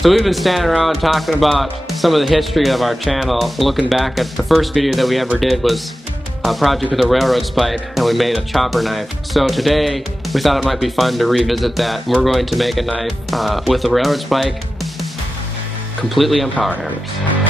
So we've been standing around talking about some of the history of our channel, looking back at the first video that we ever did was a project with a railroad spike, and we made a chopper knife. So today we thought it might be fun to revisit that. We're going to make a knife with a railroad spike completely on power hammers.